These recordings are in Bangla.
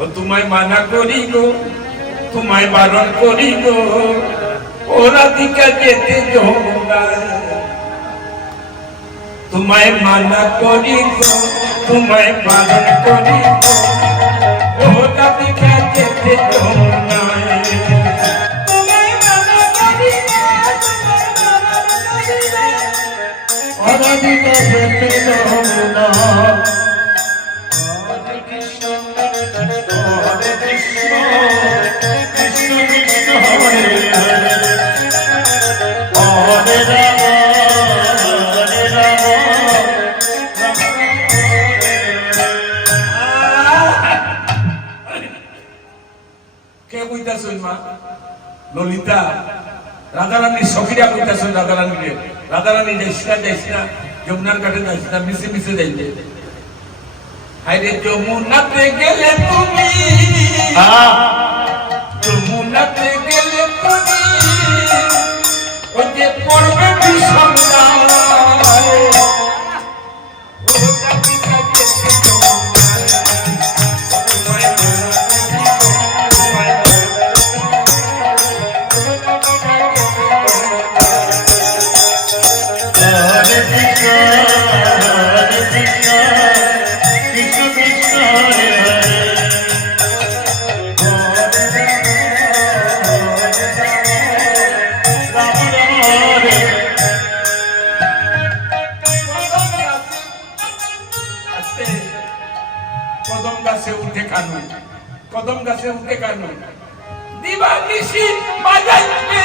ও তোমায় মানা করি গো, তোমায় বারণ করি গো, ওরা দিকে যেতে যমুনা। তোমায় মানা করি গো, তোমায় বারণ করি গো, ওরা দিকে যেতে যমুনা। তোমায় মানা করি গো, তোমায় বারণ করি গো, ওরা দিকে যেতে যমুনা। ললিতা রাধারানীর সখীরা কইতাছেন রাধারানীকে, রাধারানী যাইস না যমুনার ঘাটে যাইস না, মিশে মিশে যাইবে। হায়রে যমুনাতে গেলে তুমি, যমুনাতে গেলে তুমি, ওই যে পড়বে বিষম কদম গাছে উঠে কানু দিবানিশি বাজাইবে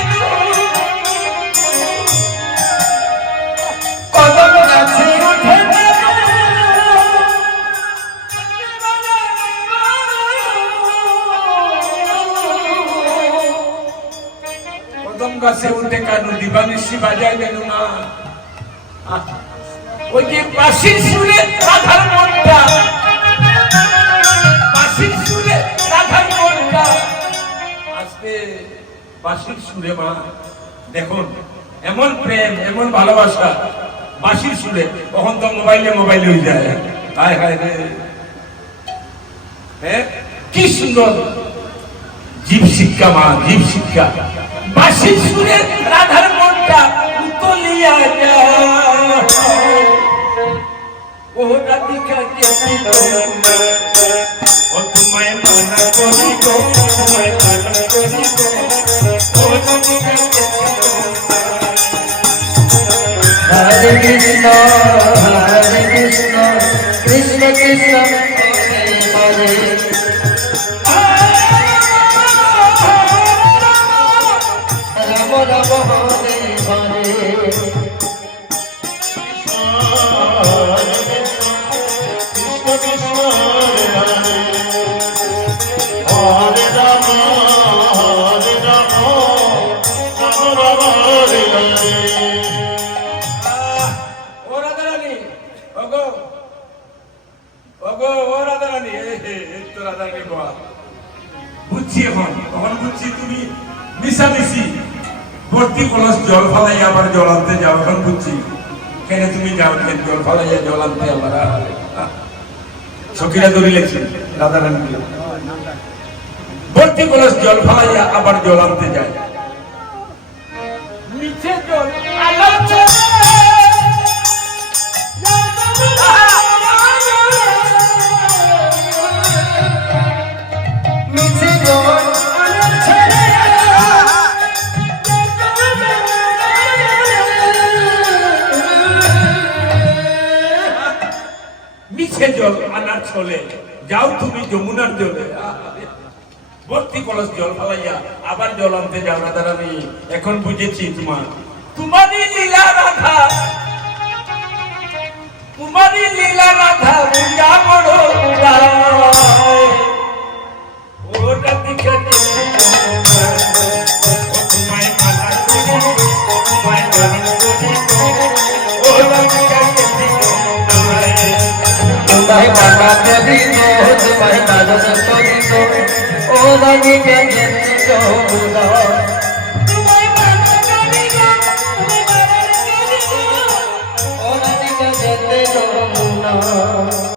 কদম গাছে উঠে কদম গাছে উঠে কানু দিবানিশি বাজাইবে না। ওই যে বাঁশির সুরে রাধার মনটা, বাঁশির সুরে রাধার মনটা আজকে বাঁশির সুরে মা দেখুন এমন প্রেম এমন ভালোবাসা বাঁশির সুরে। তখন তো মোবাইলে হয়ে যায়। হায় হায় রে, হ্যাঁ কি সুন্দর জীব শিক্ষা মা, জীব শিক্ষা। বাঁশির সুরে রাধার মনটা উতলিয়া যায়, ওটা দিকে যেতে যমুনা। ও তোমায় মানা করি গো, তোমায় বারণ করি গো, ওটা দিকে যেতে যমুনা। হরে কৃষ্ণ কৃষ্ণ কৃষ্ণ হরে রাম রাম হরে হরে। ভর্তি কলস জল ফালাইয়া আবার জল আনতে যাও, এখন বুঝছি কেন তুমি যাও, কেন জল ফালাইয়া জল আনতে আবার। সখীরা ধরে লেগছে রাধারানী ভর্তি কলস জল ফালাইয়া আবার জল আনতে যায়। মিছে জল মিছে জল মিছে জল আনার ছলে যাও তুমি যমুনার জলে। ভর্তি কলস জল ফালাইয়া আবার জল আনতে যাও রাধারানী। এখন বুঝেছি তোমারই লীলা রাধা, তোমারই লীলা রাধা বুঝা বড় ওটা দিকে তোমায় মানা করি, তোমায় বারণ করি, ওটা দিকে তোমায় মানা করি গো, তোমায় বারণ করি গো, ওরা দিকে যেতে যমুনা।